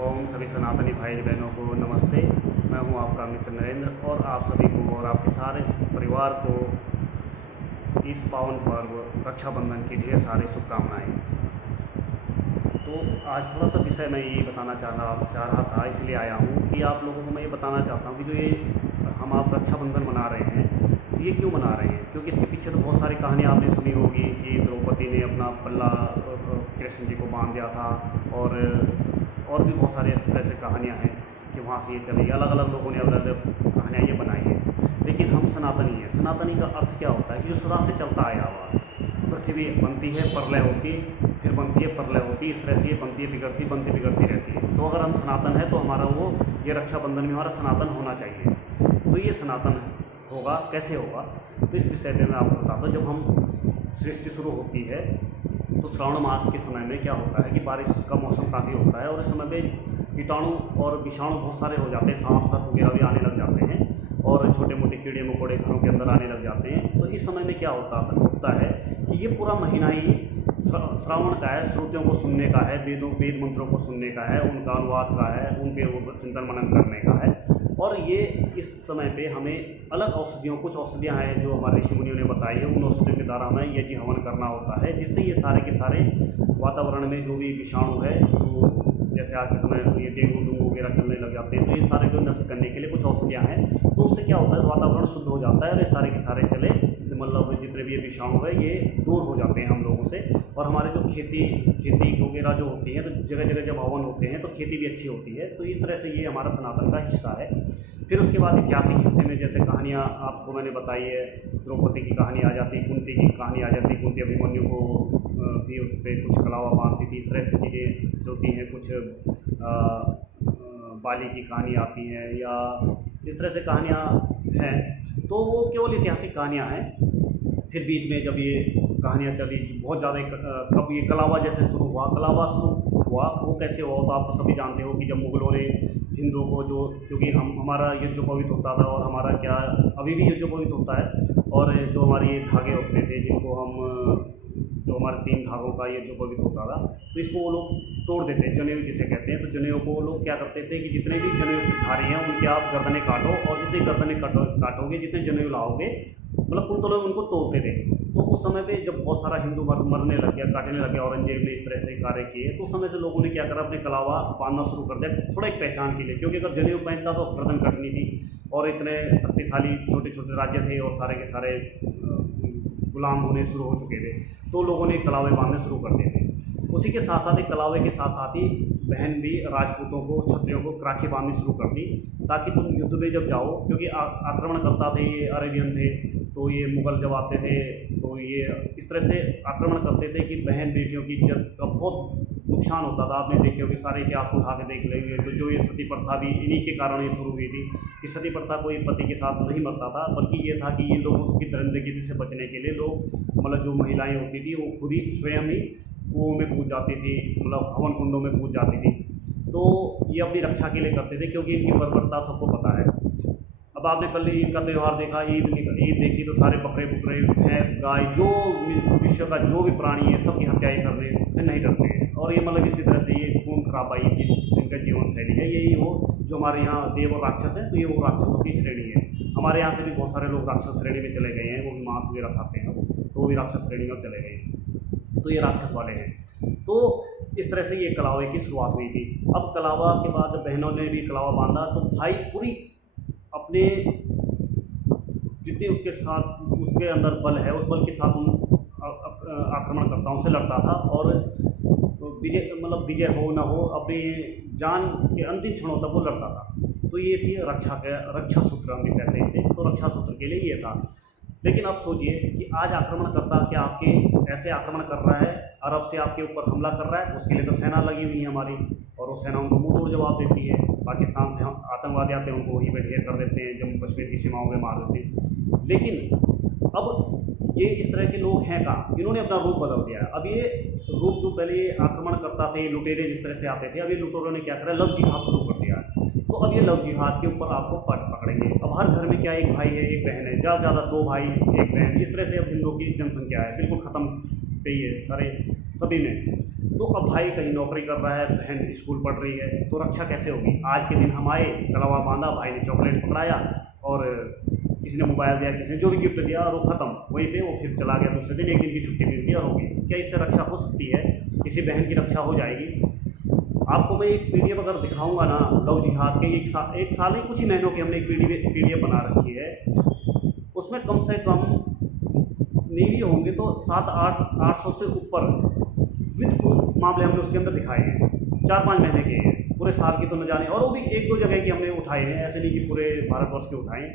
ओम सभी सनातनी भाई बहनों को नमस्ते। मैं हूं आपका मित्र नरेंद्र और आप सभी को और आपके सारे परिवार को इस पावन पर्व रक्षाबंधन की ढेर सारी शुभकामनाएं। तो आज थोड़ा सा विषय मैं ये बताना चाह रहा था, इसलिए आया हूँ कि आप लोगों को मैं ये बताना चाहता हूँ कि जो ये हम आप रक्षाबंधन मना रहे हैं, तो ये क्यों मना रहे हैं। क्योंकि इसके पीछे तो बहुत सारी कहानियाँ आपने सुनी होगी कि द्रौपदी ने अपना पल्ला कृष्ण जी को बांध दिया था, और भी बहुत सारे इस तरह से कहानियाँ हैं कि वहाँ से ये चली। अलग अलग लोगों ने अलग अलग कहानियाँ ये बनाई हैं, लेकिन हम सनातनी हैं। सनातनी का अर्थ क्या होता है कि जो सदा से चलता आया हुआ, पृथ्वी बनती है, प्रलय होती, फिर बनती है, प्रलय होती, इस तरह से ये बनती है, बिगड़ती, बनती बिगड़ती रहती है। तो अगर हम सनातन है तो हमारा वो ये रक्षाबंधन में हमारा सनातन होना चाहिए। तो ये सनातन होगा, कैसे होगा, तो इस विषय में मैं आपको बताता हूँ। जब हम सृष्टि शुरू होती है तो श्रावण मास के समय में क्या होता है कि बारिश का मौसम काफ़ी होता है, और इस समय में कीटाणु और विषाणु बहुत सारे हो जाते हैं, सांप सर्प वगैरह भी आने लग जाते हैं, और छोटे मोटे कीड़े मकोड़े घरों के अंदर आने लग जाते हैं। तो इस समय में क्या होता है कि ये पूरा महीना ही श्रावण का है, श्रुतियों को सुनने का है, वेद मंत्रों को सुनने का है, उनका अनुवाद का है, उनके ऊपर चिंतन मनन करने का है। और ये इस समय पे हमें अलग औषधियों, कुछ औषधियाँ हैं जो हमारे ऋषि मुनियों ने बताई है, उन औषधियों के द्वारा हमें यज्ञ हवन करना होता है, जिससे ये सारे के सारे वातावरण में जो भी विषाणु है, जो जैसे आज के समय ये डेंगू वगैरह चलने लग जाते हैं, तो ये सारे को नष्ट करने के लिए कुछ औषधियाँ हैं। तो उससे क्या होता है, वातावरण शुद्ध हो जाता है और ये सारे के सारे चले, मतलब जितने भी ये विषाणु है ये दूर हो जाते हैं हम लोगों से। और हमारे जो खेती वगैरह जो होती हैं, तो जगह जगह जब हवन होते हैं तो खेती भी अच्छी होती है। तो इस तरह से ये हमारा सनातन का हिस्सा है। फिर उसके बाद ऐतिहासिक हिस्से में जैसे कहानियाँ आपको मैंने बताई है, द्रौपदी की कहानी आ जाती, कुंती की कहानी आ जाती, कुंती अभिमन्यु को भी उस पर कुछ कलावा बांधती थी, इस तरह से चीज़ें होती हैं। कुछ बाली की कहानी आती हैं, या इस तरह से कहानियाँ हैं। तो वो केवल ऐतिहासिक कहानियाँ हैं। फिर बीच में जब ये कहानियाँ चली बहुत ज़्यादा, कब ये कलावा जैसे शुरू हुआ, वो कैसे हुआ, तो आप सभी जानते हो कि जब मुग़लों ने हिंदू को जो, क्योंकि हमारा यज्ञोपवीत होता था, और हमारा क्या अभी भी यज्ञोपवीत होता है, और जो हमारे ये धागे होते थे जिनको हम, जो हमारे 3 धागों का ये जो पवित्र होता था, तो इसको वो लोग तोड़ देते हैं, जनेऊ जिसे कहते हैं। तो जनेऊ को वो लोग क्या करते थे कि जितने भी जनेऊधारी हैं उनके आप गर्दनें काटो, और जितनी गर्दनें काटोगे, जितने जनेऊ लाओगे, मतलब कुंतलों में उनको तोलते थे। तो उस समय पे जब बहुत सारा हिंदू मरने लग गया, काटने लग गया, औरंगजेब ने इस तरह से कार्य किए, तो उस समय से लोगों ने क्या करा, अपने कलावा बांधना शुरू कर दिया, थोड़ा एक पहचान के लिए। क्योंकि अगर जनेऊ पहनता तो गर्दन कटनी थी, और इतने शक्तिशाली छोटे छोटे राज्य थे और सारे के सारे गुलाम होने शुरू हो चुके थे, तो लोगों ने कलावे बांधने शुरू कर दिए थे। उसी के साथ साथ एक कलावे के साथ साथ ही बहन भी राजपूतों को, क्षत्रियों को राखी बांधनी शुरू कर दी, ताकि तुम युद्ध में जब जाओ, क्योंकि आक्रमण करता थे ये अरेबियन थे, तो ये मुग़ल जब आते थे तो ये इस तरह से आक्रमण करते थे कि बहन बेटियों की इज्जत का बहुत नुकसान होता था। आपने देखे होगी, सारे इतिहास को उठा के देख लेंगे, तो जो ये सती प्रथा भी इन्हीं के कारण ये शुरू हुई थी। कि सती प्रथा कोई पति के साथ नहीं मरता था, बल्कि ये था कि इन लोगों की दरिंदगी से बचने के लिए लोग, मतलब जो महिलाएं होती थी वो खुद ही स्वयं ही कुओं में कूद जाती थी, मतलब हवन कुंडों में कूद जाती थी। तो ये अपनी रक्षा के लिए करते थे, क्योंकि इनकी बर्बरता सबको पता है। अब आपने कल इनका त्यौहार देखा, ईद देखी, तो सारे बकरे भैंस गाय, जो विश्व का जो भी प्राणी है, सबकी हत्या करने से नहीं डरते हैं। और ये मतलब इसी तरह से ये खून खराबा इनका जीवन शैली है। यही वो जो हमारे यहाँ देव और राक्षस हैं, तो ये वो राक्षसों की श्रेणी है। हमारे यहाँ से भी बहुत सारे लोग राक्षस श्रेणी में चले गए हैं, वो भी मांस वगैरह खाते हैं, तो वो भी राक्षस श्रेणी में चले गए हैं। तो ये राक्षस वाले हैं। तो इस तरह से ये कलावे की शुरुआत हुई थी। अब कलावा के बाद बहनों ने भी कलावा बांधा, तो भाई पूरी अपने जितने उसके साथ उसके अंदर बल है, उस बल के साथ आक्रमणकर्ताओं से लड़ता था, और विजय हो ना हो, अपनी जान के अंतिम क्षणों तक वो लड़ता था। तो ये थी रक्षा सूत्र हम कहते हैं इसे। तो रक्षा सूत्र के लिए ये था। लेकिन अब सोचिए कि आज आक्रमणकर्ता क्या आपके ऐसे आक्रमण कर रहा है, अरब से आपके ऊपर हमला कर रहा है, उसके लिए तो सेना लगी हुई है हमारी, और वो सेना उनको मुंह तोड़ जवाब देती है। पाकिस्तान से हम आतंकवादी आते हैं, उनको वहीं पे ढेर कर देते हैं, जम्मू कश्मीर की सीमाओं में मार देते हैं। लेकिन अब ये इस तरह के लोग हैं कहाँ, इन्होंने अपना रूप बदल दिया है। अब ये रूप, जो पहले ये आक्रमण करता थे, लुटेरे जिस तरह से आते थे, अब ये लुटेरों ने क्या करा, लव जिहाद शुरू कर दिया है। तो अब ये लव जिहाद के ऊपर आपको पकड़ेंगे। अब हर घर में क्या, एक भाई है, एक बहन है, ज़्यादा से ज़्यादा 2 भाई 1 बहन, इस तरह से अब हिंदुओं की जनसंख्या है बिल्कुल ख़त्म पे ही है सारे सभी में। तो अब भाई कहीं नौकरी कर रहा है, बहन स्कूल पढ़ रही है, तो रक्षा कैसे होगी? आज के दिन हम आए, कलावा बांधा, भाई ने चॉकलेट पकड़ाया और किसी ने मोबाइल दिया, किसी ने जो भी गिफ्ट दिया, और वो ख़त्म, वहीं पे वो फिर चला गया। दूसरे दिन एक दिन की छुट्टी मिलती है और हो गई। तो क्या इससे रक्षा हो सकती है? किसी बहन की रक्षा हो जाएगी? आपको मैं एक पीडीएफ अगर दिखाऊंगा ना लव जिहाद के, एक साल नहीं, कुछ ही महीनों की हमने एक पीडीएफ बना रखी है। उसमें कम से कम नहीं भी होंगे तो 700-800 से ऊपर विद प्रूफ मामले हमने उसके अंदर दिखाए हैं। 4-5 महीने के हैं, पूरे साल की तो न जाने, और वो भी 1-2 जगह की हमने उठाए हैं, ऐसे नहीं कि पूरे भारतवर्ष के उठाए हैं।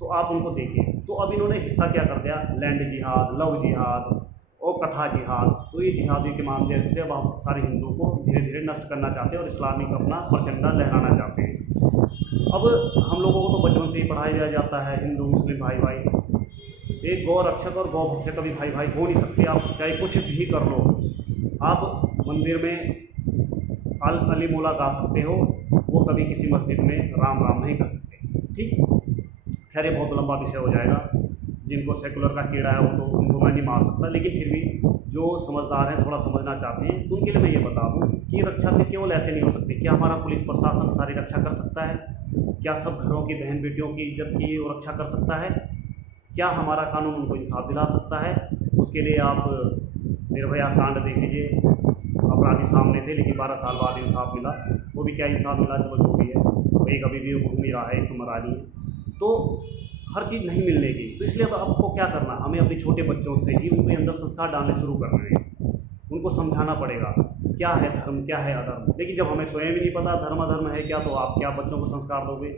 तो आप उनको देखिए। तो अब इन्होंने हिस्सा क्या कर दिया, लैंड जिहाद, लव जिहाद और कथा जिहाद। तो ये जिहादियों के मामले से अब आप सारे हिंदुओं को धीरे धीरे नष्ट करना चाहते हैं और इस्लामिक अपना परचंडा लहराना चाहते हैं। अब हम लोगों को तो बचपन से ही पढ़ाया जाता है, हिंदू मुस्लिम भाई भाई, एक गौ रक्षक और गौ भक्षक कभी भाई भाई हो नहीं सकते। आप चाहे कुछ भी कर लो, आप मंदिर में अली मौला गा सकते हो, वो कभी किसी मस्जिद में राम राम नहीं कर सकते। ठीक, खैर ये बहुत लंबा विषय हो जाएगा। जिनको सेकुलर का कीड़ा है वो तो उनको मैं नहीं मार सकता, लेकिन फिर भी जो समझदार हैं, थोड़ा समझना चाहते हैं, उनके लिए मैं ये बता दूं कि रक्षा भी केवल ऐसे नहीं हो सकती। क्या हमारा पुलिस प्रशासन सारी रक्षा कर सकता है? क्या सब घरों की बहन बेटियों की इज्जत की वो रक्षा कर सकता है? क्या हमारा कानून उनको इंसाफ दिला सकता है? उसके लिए आप निर्भया कांड देख लीजिए, अपराधी सामने थे लेकिन 12 साल बाद इंसाफ मिला। वो भी क्या इंसाफ मिला, चलो जो भी है, एक अभी भी घूम ही रहा है, एक तो मरा नहीं है। तो हर चीज़ नहीं मिलने की, तो इसलिए अब आपको क्या करना, हमें अपने छोटे बच्चों से ही उनके अंदर संस्कार डालने शुरू करने हैं। उनको समझाना पड़ेगा क्या है धर्म, क्या है अधर्म। लेकिन जब हमें स्वयं ही नहीं पता धर्म अधर्म है क्या, तो आप क्या बच्चों को संस्कार दोगे?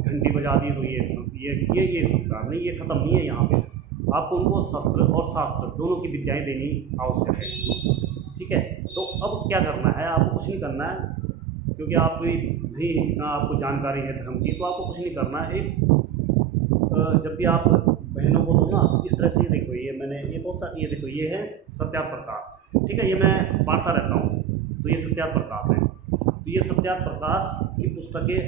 घंटी बजा दी तो ये संस्कार नहीं, ये ख़त्म नहीं है। यहाँ पे आपको उनको शस्त्र और शास्त्र दोनों की विद्याएं देनी आवश्यक है। ठीक है, तो अब क्या करना है, आपको कुछ नहीं करना है, क्योंकि आप भी नहीं, इतना आपको जानकारी है धर्म की, तो आपको कुछ नहीं करना है। जब भी आप बहनों को दो ना, इस तरह से, ये देखो, ये मैंने ये बहुत सा, ये देखो, ये है सत्यार्थ प्रकाश। ठीक है, ये मैं बांटता रहता हूँ, तो ये सत्यार्थ प्रकाश है। तो ये सत्यार्थ प्रकाश की पुस्तकें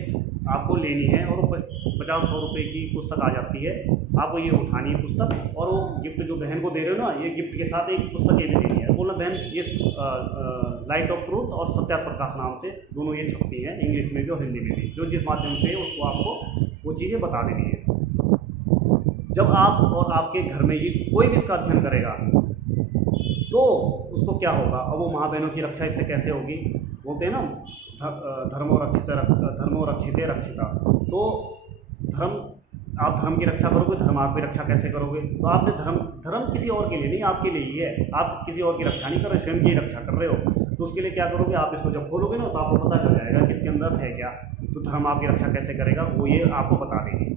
आपको लेनी है, और 50-100 रुपये की पुस्तक आ जाती है। आपको ये उठानी है पुस्तक, और वो गिफ्ट जो बहन को दे रहे हो ना, ये गिफ्ट के साथ एक पुस्तक ये भी देनी है। बोलना बहन, ये लाइट ऑफ ट्रूथ और सत्यार्थ प्रकाश नाम से दोनों ये छपती हैं, इंग्लिश में भी और हिंदी में भी। जो जिस माध्यम से उसको आपको वो चीज़ें बता देनी है। जब आप और आपके घर में ही कोई भी इसका अध्ययन करेगा तो उसको क्या होगा, अब वो माँ बहनों की रक्षा इससे कैसे होगी? बोलते हैं ना, धर्मो रक्षिते रक्षिता। तो आप धर्म की रक्षा करोगे, धर्म आपकी रक्षा कैसे करोगे? तो आपने धर्म किसी और के लिए नहीं, आपके लिए ही है। आप किसी और की रक्षा नहीं कर रहे, स्वयं की रक्षा कर रहे हो। तो उसके लिए क्या करोगे, आप इसको जब खोलोगे ना, तो आपको पता चल जाएगा कि इसके अंदर है क्या। तो धर्म आपकी रक्षा कैसे करेगा, वो ये आपको बता देंगे।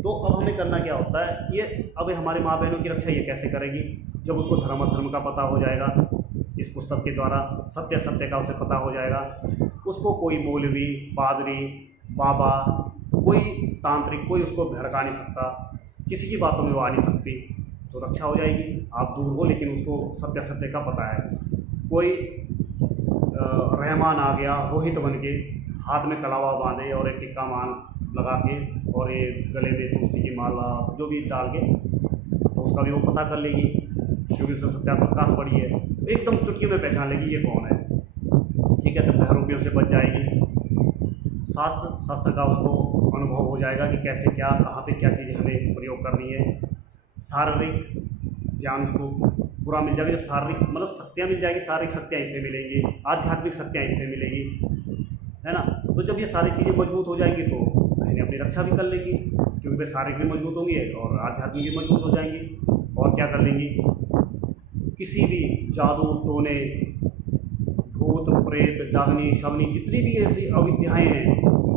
तो अब हमें करना क्या होता है, ये अब हमारे माँ बहनों की रक्षा ये कैसे करेगी? जब उसको धर्म अधर्म का पता हो जाएगा, इस पुस्तक के द्वारा सत्य का उसे पता हो जाएगा, उसको कोई मौलवी, पादरी, बाबा, कोई तांत्रिक, कोई उसको भड़का नहीं सकता, किसी की बातों में वो आ नहीं सकती। तो रक्षा हो जाएगी। आप दूर हो लेकिन उसको सत्य का पता है। कोई रहमान आ गया रोहित बन के, हाथ में कलावा बांधे और एक टिक्का मान लगा के और ये गले में तुलसी की माला जो भी डाल के, तो उसका भी वो पता कर लेगी, क्योंकि उसने सत्यार्थ प्रकाश पढ़ी है। एकदम चुटकी में पहचान लेगी ये कौन है। ठीक है, तो बहरूपियों से बच जाएगी। शास्त्र का उसको अनुभव हो जाएगा कि कैसे क्या, कहाँ पे क्या चीज़ें हमें प्रयोग करनी है। शारीरिक ज्ञान उसको पूरा मिल जाएगा। जब शारीरिक मतलब शक्तियाँ मिल जाएगी, शारीरिक शक्तियाँ इससे मिलेंगी, आध्यात्मिक शक्तियाँ इससे मिलेगी, है ना। तो जब ये सारी चीज़ें मजबूत हो जाएंगी तो बहनें अपनी रक्षा भी कर लेंगी, क्योंकि वे शारीरिक भी मजबूत होंगी और आध्यात्मिक भी मजबूत हो जाएंगी। और क्या कर लेंगी, किसी भी जादू टोने, भूत प्रेत, डागनी शगनी, जितनी भी ऐसी अविद्याएँ हैं,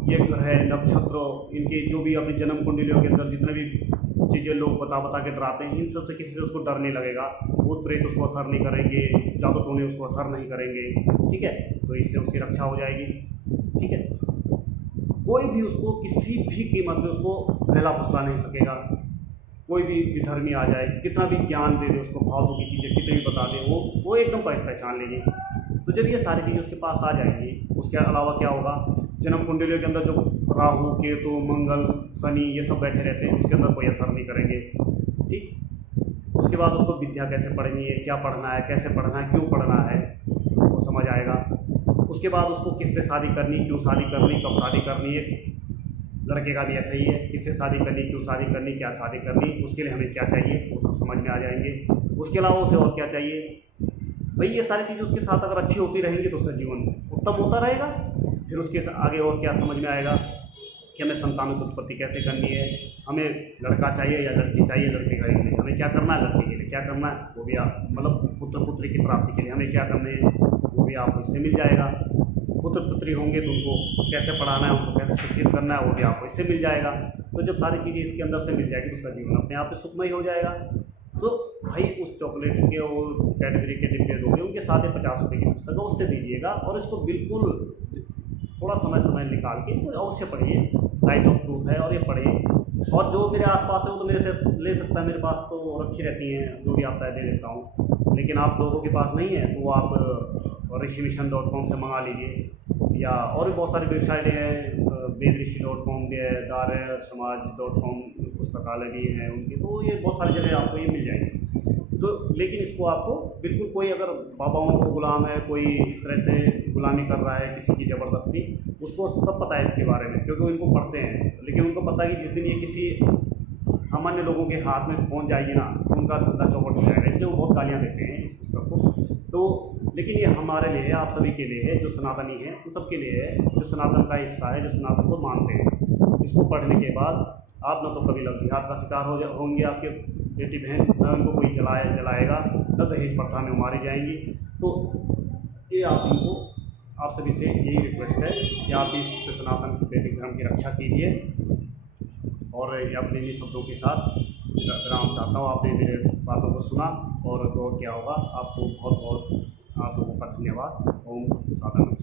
ये ग्रह नक्षत्र, इनके जो भी अपनी जन्म कुंडलियों के अंदर जितने भी चीज़ें लोग बता के डराते हैं, इन सब से किसी से उसको डर नहीं लगेगा। भूत प्रेत उसको असर नहीं करेंगे, जादू टोने उसको असर नहीं करेंगे। ठीक है, तो इससे उसकी रक्षा हो जाएगी। ठीक है, कोई भी उसको किसी भी कीमत में उसको पहला फुसला नहीं सकेगा। कोई भी विधर्मी आ जाए, कितना भी ज्ञान दे दे उसको, फालतू की चीज़ें कितनी भी बता दे, वो एकदम पहचान लेगी। तो जब ये सारी चीज़ें उसके पास आ जाएंगी, उसके अलावा क्या होगा, जन्म कुंडलियों के अंदर जो राहु केतु मंगल शनि ये सब बैठे रहते हैं, उसके अंदर कोई असर नहीं करेंगे। ठीक, उसके बाद उसको विद्या कैसे पढ़नी है, क्या पढ़ना है, कैसे पढ़ना है, क्यों पढ़ना है, समझ आएगा। उसके बाद उसको किससे शादी करनी, क्यों शादी करनी, कब शादी करनी है। लड़के का भी ऐसा ही है, किससे शादी करनी, क्यों शादी करनी, क्या शादी करनी, उसके लिए हमें क्या चाहिए, वो सब समझ में आ जाएंगे। उसके अलावा उसे और क्या चाहिए भाई, ये सारी चीज़ें उसके साथ अगर अच्छी होती रहेंगी तो उसका जीवन उत्तम होता रहेगा। फिर उसके आगे और क्या समझ में आएगा कि हमें संतानों की उत्पत्ति कैसे करनी है, हमें लड़का चाहिए या लड़की चाहिए, लड़के के लिए हमें क्या करना है, लड़के के लिए क्या करना है, वो भी आप मतलब पुत्र पुत्री की प्राप्ति के लिए हमें क्या करने हैं, वो भी आपको इससे मिल जाएगा। पुत्र पुत्री होंगे तो उनको कैसे पढ़ाना है, उनको कैसे शिक्षित करना है, वो भी आपको इससे मिल जाएगा। तो जब सारी चीज़ें इसके अंदर से मिल जाएगी तो उसका जीवन अपने आप में सुखमय हो जाएगा। तो भाई उस चॉकलेट के और कैडबरी के डिब्बे दोगे, उनके साथ 50 रुपये की पुस्तक है उससे दीजिएगा, और इसको बिल्कुल थोड़ा समय निकाल के इसको अवश्य पढ़िए। लाइट ऑफ ट्रूथ है और ये पढ़िए। और जो मेरे आसपास है वो तो मेरे से ले सकता है, मेरे पास तो रखी रहती हैं, जो भी आता है दे देता हूँ। लेकिन आप लोगों के पास नहीं है तो आप ऋषिमिशन.com से मंगा लीजिए, या और भी बहुत सारी वेबसाइटें हैं, वेदऋषि.com भी है, दार्य-समाज.com पुस्तकालय भी हैं उनके, तो ये बहुत सारी जगह आपको ये मिल जाएंगी। तो लेकिन इसको आपको बिल्कुल, कोई अगर बाबाओं को गुलाम है, कोई इस तरह से गुलामी कर रहा है किसी की ज़बरदस्ती, उसको सब पता है इसके बारे में क्योंकि उनको पढ़ते हैं। लेकिन उनको पता है कि जिस दिन ये किसी सामान्य लोगों के हाथ में पहुंच जाएगी ना तो उनका धंधा चौपट हो जाएगा, इसलिए वो बहुत गालियाँ देते हैं इस पुस्तक को। तो लेकिन ये हमारे लिए है, आप सभी के लिए है, जो सनातनी है उन सब के लिए है, जो सनातन का हिस्सा है, जो सनातन को मानते हैं। इसको पढ़ने के बाद आप न तो कभी लव जिहाद का शिकार होंगे, आपके बेटी बहन, न उनको कोई जलाएगा, न दहेज प्रथा में मारी जाएंगी। तो ये आप सभी से यही रिक्वेस्ट है कि आप इस सनातन वैदिक धर्म की रक्षा कीजिए। और अपने इन्हीं शब्दों के साथ विराम चाहता हूँ। आपने मेरे बातों को सुना और गौर किया होगा, आपको बहुत बहुत आप लोगों का धन्यवाद। ओम साधन।